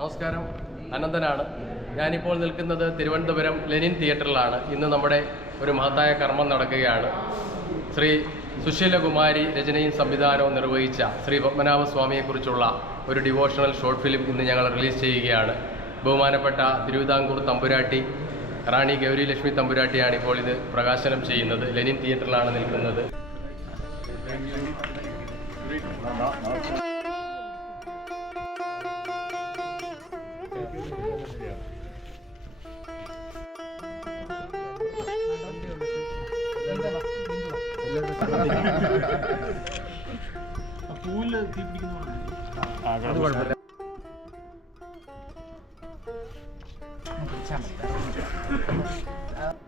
നമസ്കാരം, അനന്തനാണ്. ഞാനിപ്പോൾ നിൽക്കുന്നത് തിരുവനന്തപുരം ലെനിൻ തിയേറ്ററിലാണ്. ഇന്ന് നമ്മുടെ ഒരു മഹത്തായ കർമ്മം നടക്കുകയാണ്. ശ്രീ സുശീലകുമാരി രചനയും സംവിധാനവും നിർവഹിച്ച ശ്രീ പത്മനാഭ സ്വാമിയെക്കുറിച്ചുള്ള ഒരു ഡിവോഷണൽ ഷോർട്ട് ഫിലിം ഇന്ന് ഞങ്ങൾ റിലീസ് ചെയ്യുകയാണ്. ബഹുമാനപ്പെട്ട തിരുവിതാംകൂർ തമ്പുരാട്ടി റാണി ഗൗരി ലക്ഷ്മി തമ്പുരാട്ടിയാണ് ഇപ്പോൾ ഇത് പ്രകാശനം ചെയ്യുന്നത്. ലെനിൻ തിയേറ്ററിലാണ് നിൽക്കുന്നത്.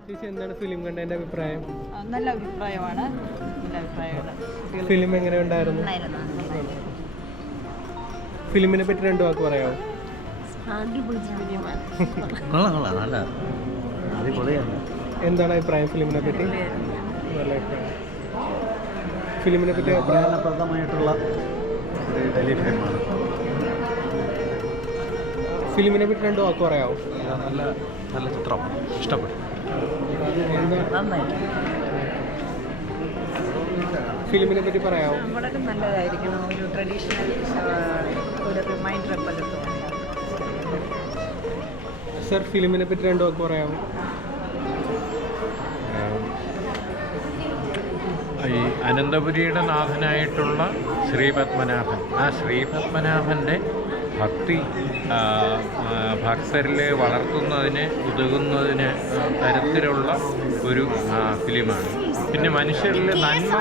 ചേച്ചി, എന്താണ് ഫിലിം കണ്ടതിന്റെ അഭിപ്രായം? നല്ല അഭിപ്രായമാണ്. ഫിലിം എങ്ങനെ ഉണ്ടായിരുന്നു? ഫിലിമിനെ പറ്റി 2 വാക്ക് പറയാമോ? എന്താണ് അഭിപ്രായം ഫിലിമിനെ പറ്റി? നല്ല അഭിപ്രായം. ഫിലിമിനെ പറ്റി പ്രധാനമായിട്ടുള്ള ടെലിഫിലിമാണ്. ഫിലിമിനെ പറ്റി 2 വാക്ക് പറയാമോ? നല്ല ചിത്രം, ഇഷ്ടപ്പെട്ടു. ഫിലിമിനെ പറ്റി പറയാമോ? വളരെ നല്ലതായിരിക്കണം. ഒരു ട്രഡീഷണൽ ഒരു റിമൈൻഡർ പോലെ തോന്നി. സർ, ഫിലിമിനെ പറ്റി 2 വാക്ക് പറയാമോ? ഈ അനന്തപുരിയുടെ നാഥനായിട്ടുള്ള ശ്രീപത്മനാഭൻ, ആ ശ്രീപത്മനാഭൻ്റെ ഭക്തി ഭക്തരിൽ വളർത്തുന്നതിന് ഉതകുന്നതിന് തരത്തിലുള്ള ഒരു ഫിലിമാണ്. പിന്നെ മനുഷ്യരിൽ നന്മ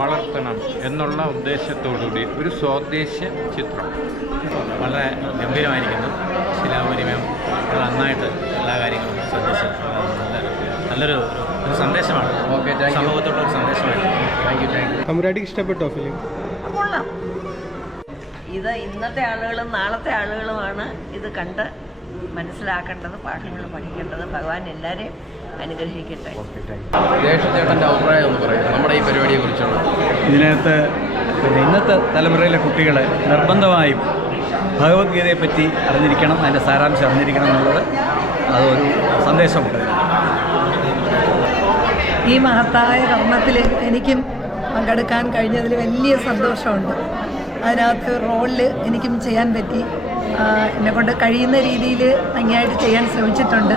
വളർത്തണം എന്നുള്ള ഉദ്ദേശത്തോടുകൂടി ഒരു സ്വദേശ ചിത്രം. വളരെ ഗംഭീരമായിരിക്കുന്നു. ശിലാപുരി മാം നന്നായിട്ട് എല്ലാ കാര്യങ്ങളും ശ്രദ്ധിച്ച് നല്ലൊരു സന്ദേശമാണ്. സമൂഹത്തോടെ ഒരു സന്ദേശമാണ്. തമ്പുരാട്ടിക്ക് ഇഷ്ടപ്പെട്ടോ ഫിലിം? കൊള്ളാം. ഇത് ഇന്നത്തെ ആളുകളും നാളത്തെ ആളുകളുമാണ് ഇത് കണ്ട് മനസ്സിലാക്കേണ്ടത്, പാഠങ്ങൾ പഠിക്കേണ്ടത്. ഭഗവാൻ എല്ലാവരെയും അനുഗ്രഹിക്കട്ടെ. ചേട്ടൻ്റെ അഭിപ്രായം ഒന്ന് പറയാം നമ്മുടെ ഈ പരിപാടിയെ കുറിച്ചുള്ള. ഇതിനകത്ത് ഇന്നത്തെ തലമുറയിലെ കുട്ടികൾ നിർബന്ധമായും ഭഗവത്ഗീതയെപ്പറ്റി അറിഞ്ഞിരിക്കണം, അതിൻ്റെ സാരാംശം അറിഞ്ഞിരിക്കണം എന്നുള്ളത് അതൊരു സന്ദേശമുണ്ട്. ഈ മഹത്തായ കർമ്മത്തിൽ എനിക്കും പങ്കെടുക്കാൻ കഴിഞ്ഞതിൽ വലിയ സന്തോഷമുണ്ട്. അതിനകത്ത് റോളിൽ എനിക്കും ചെയ്യാൻ പറ്റി. എന്നെക്കൊണ്ട് കഴിയുന്ന രീതിയിൽ ഭംഗിയായിട്ട് ചെയ്യാൻ ശ്രമിച്ചിട്ടുണ്ട്.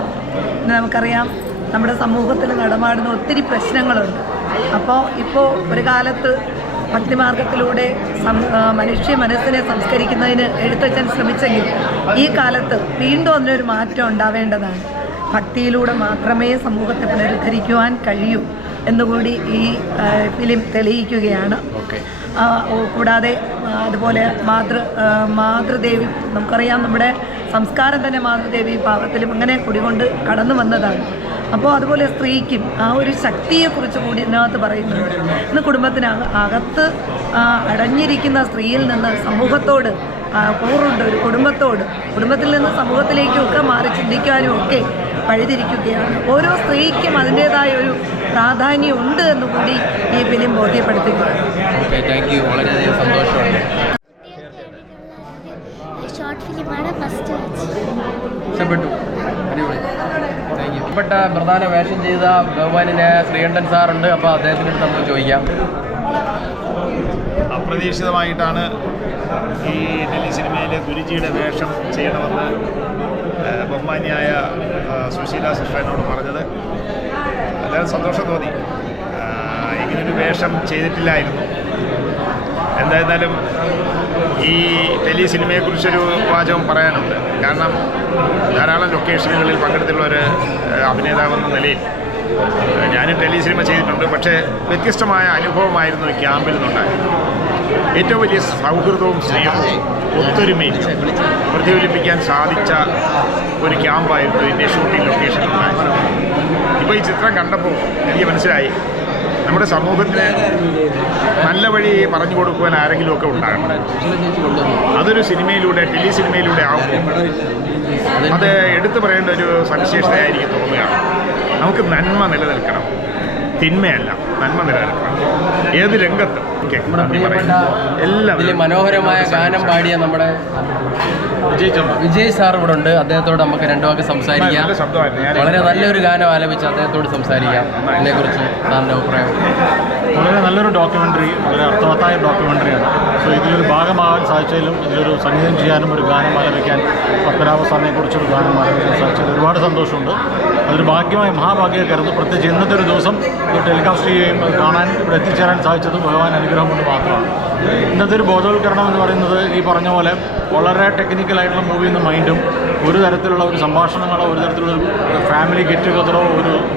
ഇന്ന് നമുക്കറിയാം, നമ്മുടെ സമൂഹത്തിൽ നടമാടുന്ന ഒത്തിരി പ്രശ്നങ്ങളുണ്ട്. ഇപ്പോൾ ഒരു കാലത്ത് ഭക്തിമാർഗത്തിലൂടെ മനുഷ്യ മനസ്സിനെ സംസ്കരിക്കുന്നതിന് എഴുത്തച്ഛൻ ശ്രമിച്ചെങ്കിൽ ഈ കാലത്ത് വീണ്ടും അതിനൊരു മാറ്റം ഉണ്ടാവേണ്ടതാണ്. ഭക്തിയിലൂടെ മാത്രമേ സമൂഹത്തെ പുനരുദ്ധരിക്കുവാൻ കഴിയൂ എന്നുകൂടി ഈ ഫിലിം തെളിയിക്കുകയാണ്. കൂടാതെ അതുപോലെ മാതൃദേവി, നമുക്കറിയാം നമ്മുടെ സംസ്കാരം തന്നെ മാതൃദേവി പാവത്തിലും അങ്ങനെ കുടികൊണ്ട് കടന്നു വന്നതാണ്. അപ്പോൾ അതുപോലെ സ്ത്രീക്കും ആ ഒരു ശക്തിയെക്കുറിച്ച് കൂടി ഇതിനകത്ത് പറയുന്നുണ്ട്. ഇന്ന് കുടുംബത്തിനകത്ത് അടഞ്ഞിരിക്കുന്ന സ്ത്രീയിൽ നിന്ന് സമൂഹത്തോട് കൂറുണ്ട്, ഒരു കുടുംബത്തിൽ നിന്ന് സമൂഹത്തിലേക്കൊക്കെ മാറി ചിന്തിക്കാനും ഒക്കെ വഴിതിരിക്കുകയാണ്. ഓരോ സ്ത്രീക്കും അതിൻ്റേതായ ഒരു പ്രാധാന്യം ഉണ്ട് എന്നുകൂടി ഈ ഫിലിം ബോധ്യപ്പെടുത്തുകയാണ്. വളരെയധികം സന്തോഷമുണ്ട്. ഷോർട്ട് ഫിലിമാണ് ഫസ്റ്റ് ഇഷ്ടപ്പെട്ടു. അടിപൊളി. ഇഷ്ടപ്പെട്ട പ്രധാന വേഷം ചെയ്ത ബഹുമാനായ ശ്രീകണ്ഠൻ സാറുണ്ട്. അപ്പോൾ അദ്ദേഹത്തിൻ്റെ അടുത്ത് നമുക്ക് ചോദിക്കാം. അപ്രതീക്ഷിതമായിട്ടാണ് ഈ ടെലി സിനിമയിലെ ഗുരുജിയുടെ വേഷം ചെയ്യണമെന്ന് ബഹുമാന്യായ സുശീല സിസ്റ്ററിനോട് പറഞ്ഞത്. വളരെ സന്തോഷം തോന്നി. ഇങ്ങനൊരു വേഷം ചെയ്തിട്ടില്ലായിരുന്നു. എന്തായിരുന്നാലും ഈ ടെലി സിനിമയെക്കുറിച്ചൊരു വാചകം പറയാനുണ്ട്. കാരണം ധാരാളം ലൊക്കേഷനുകളിൽ പങ്കെടുത്തുള്ള ഒരു അഭിനേതാവെന്ന നിലയിൽ ഞാനും ടെലി സിനിമ ചെയ്തിട്ടുണ്ട്. പക്ഷേ വ്യത്യസ്തമായ അനുഭവമായിരുന്നു ഈ ക്യാമ്പിൽ നിന്നുണ്ടായത്. ഏറ്റവും വലിയ സൗഹൃദവും സ്നേഹവും ഒത്തൊരുമയും പ്രതിഫലിപ്പിക്കാൻ സാധിച്ച ഒരു ക്യാമ്പായിരുന്നു ഇതിൻ്റെ ഷൂട്ടിംഗ് ലൊക്കേഷനിലുണ്ടായത്. ഇപ്പോൾ ഈ ചിത്രം കണ്ടപ്പോൾ എനിക്ക് മനസ്സിലായി, നമ്മുടെ സമൂഹത്തിന് നല്ല വഴി പറഞ്ഞു കൊടുക്കുവാൻ ആരെങ്കിലുമൊക്കെ ഉണ്ടാകണം. അതൊരു സിനിമയിലൂടെ, ടെലി സിനിമയിലൂടെ ആകുമ്പോൾ അത് എടുത്തു പറയേണ്ട ഒരു സവിശേഷതയായിരിക്കും തോന്നുകയാണ്. നമുക്ക് നന്മ നിലനിൽക്കണം, തിന്മയല്ല, നന്മ നിലനിൽക്കണം. ഏത് രംഗത്തും. ഓക്കെ, നമ്മുടെ നന്ദി പ്രിയപ്പെട്ട പറയുന്നു. എല്ലാവരും ഇതിൽ മനോഹരമായ ഗാനം പാടിയ നമ്മുടെ വിജയ് സാർ ഇവിടെ ഉണ്ട്. അദ്ദേഹത്തോട് നമുക്ക് രണ്ടു വാക്ക് സംസാരിക്കാം. നല്ല ശബ്ദമായിരുന്നു. ഞാൻ വളരെ നല്ലൊരു ഗാനം ആലപിച്ച് അദ്ദേഹത്തോട് സംസാരിക്കാം. അതിനെക്കുറിച്ച് സാറിൻ്റെ അഭിപ്രായം. വളരെ നല്ലൊരു ഡോക്യുമെൻ്ററി, വളരെ അർത്ഥവത്തായ ഡോക്യുമെൻ്ററിയാണ്. സോ ഇതിലൊരു ഭാഗമാകാൻ സാധിച്ചതിലും ഇതിലൊരു സംഗീതം ചെയ്യാനും ഒരു ഗാനം ആലപിക്കാൻ പത്മനാഭ സാറിനെ കുറിച്ചൊരു ഗാനം ആലപിക്കാൻ സാധിച്ചതിൽ ഒരുപാട് സന്തോഷമുണ്ട്. അതൊരു ഭാഗ്യമായി മഹാഭാഗ്യമായി കരുതുന്നു. പ്രത്യേകിച്ച് ഇന്നത്തെ ഒരു ദിവസം ഇത് ടെലികാസ്റ്റ് ചെയ്യുകയും അത് കാണാൻ ഇവിടെ എത്തിച്ചേരാൻ സാധിച്ചത് ഭഗവാൻ അനുഗ്രഹം കൊണ്ട് മാത്രമാണ്. ഇന്നത്തെ ഒരു ബോധവൽക്കരണം എന്ന് പറയുന്നത് ഈ പറഞ്ഞ പോലെ വളരെ ടെക്നിക്കലായിട്ടുള്ള മൂവിയിൽ നിന്ന് മൈൻഡും ഒരു തരത്തിലുള്ള ഒരു സംഭാഷണങ്ങളോ ഒരു തരത്തിലുള്ള ഒരു ഫാമിലി ഗെറ്റ് ടുഗതറോ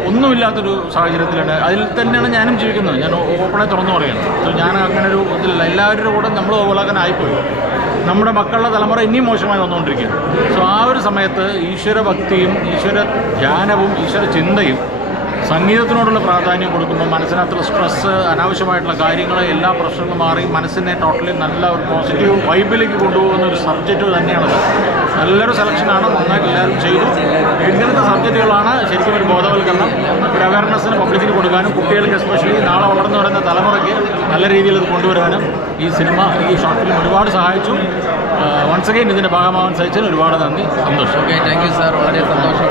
ഒന്നുമില്ലാത്തൊരു സാഹചര്യത്തിലാണ്. അതിൽ തന്നെയാണ് ഞാനും ജീവിക്കുന്നത്. ഞാൻ ഓപ്പണായി തുറന്നു പറയുന്നത്. സോ ഞാൻ അങ്ങനെ ഒരു ഇതില്ല. എല്ലാവരുടെ കൂടെ നമ്മൾ ഓവലാക്കാൻ ആയിപ്പോയി. നമ്മുടെ മക്കളുടെ തലമുറ ഇനിയും മോശമായി വന്നുകൊണ്ടിരിക്കുകയാണ്. സോ ആ ഒരു സമയത്ത് ഈശ്വരഭക്തിയും ഈശ്വര ധ്യാനവും ഈശ്വര ചിന്തയും സംഗീതത്തിനോടുള്ള പ്രാധാന്യം കൊടുക്കുമ്പോൾ മനസ്സിനകത്തുള്ള സ്ട്രെസ്സ്, അനാവശ്യമായിട്ടുള്ള കാര്യങ്ങൾ, എല്ലാ പ്രശ്നങ്ങളും മാറി മനസ്സിനെ ടോട്ടലി നല്ല ഒരു പോസിറ്റീവ് വൈബിലേക്ക് കൊണ്ടുപോകുന്ന ഒരു സബ്ജക്റ്റ് തന്നെയാണത്. നല്ലൊരു സെലക്ഷനാണ്, നന്നായിട്ട് എല്ലാവരും ചെയ്തു. ഇങ്ങനത്തെ സബ്ജക്റ്റുകളാണ് ശരിക്കും ഒരു ബോധവൽക്കരണം, ഒരു അവയർനെസ്സിന് പബ്ലിക്കിന് കൊടുക്കാനും കുട്ടികൾക്ക് എസ്പെഷ്യലി നാളെ വളർന്നു വരുന്ന തലമുറയ്ക്ക് നല്ല രീതിയിൽ ഇത് കൊണ്ടുവരാനും ഈ സിനിമ, ഈ ഷോർട്ട് ഫിലിം ഒരുപാട് സഹായിച്ചു. വൺസ് അഗൈൻ ഇതിൻ്റെ ഭാഗമാകാൻ സാധിച്ചതിന് ഒരുപാട് നന്ദി, സന്തോഷം. Okay, thank you sir. വളരെ സന്തോഷം.